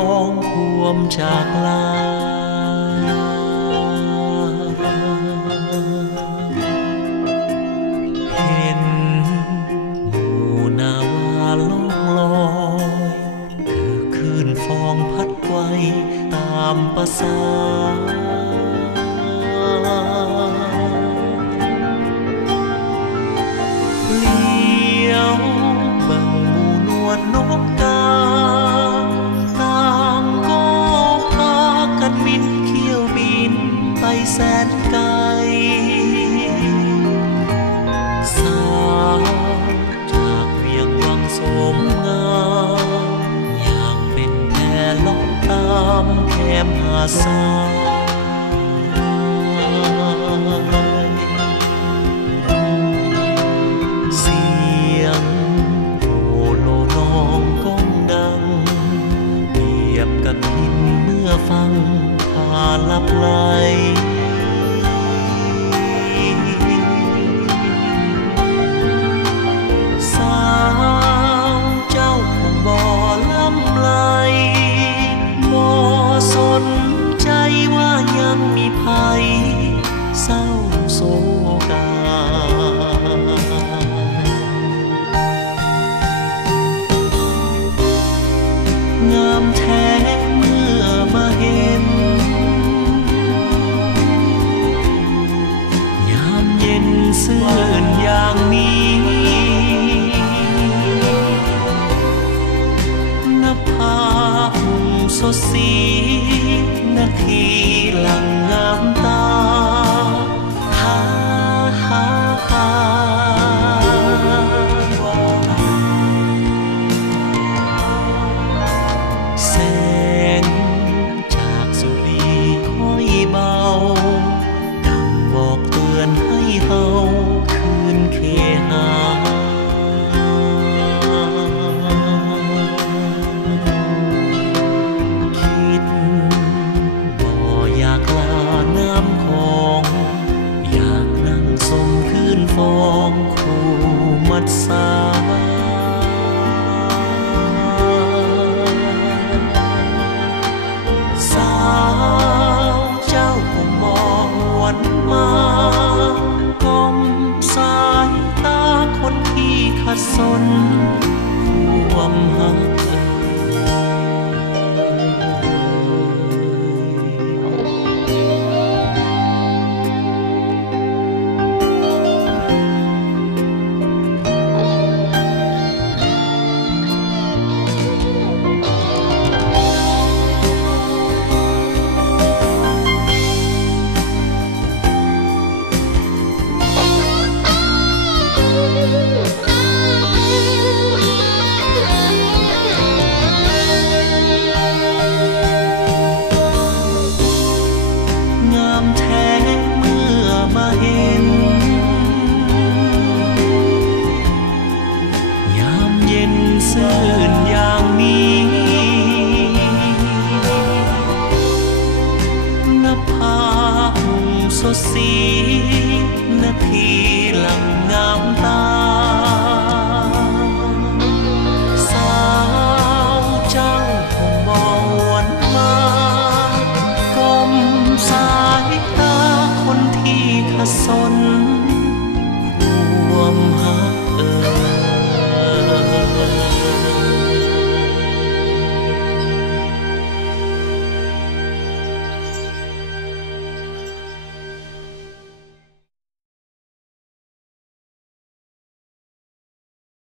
องควมจากลาเห็นหมู่นาวาล่องลอยคือคลื่นฟองพัดไว้ตามประสาเลี้ยวเบิ่งหมู่นวลนกกาต่างก็พากันบินเที่ยวบินไปแสนไกลสาวจากเวียงวังโสมงามอย่างเป็นแพล่องตามแคมหาทรายเสียงโอโลน้องก้องดังเปรียบกับหินเมื่อฟังพาลับไหลสาวเจ้าคงบ่ล้ำไหลบ่สนใจว่ายังมีภัยเศร้าโศกางามแท้เมื่อมาเห็นยามเย็นซื่นอย่างนี้นภาหุ่งสดสีนาทีหลังงามตาฮ่าฮ่าฮ่าแสงจากสุรีค่อยเบาดังบอกเตือนให้เฮาคืนเคหาคิดบ่อยากลาน้ำของอยากนั่งสมคืนฟองคู่มัดสาสาวเจ้าคงมองหวนมาก้มสายตาคนที่ขัดสนความหัก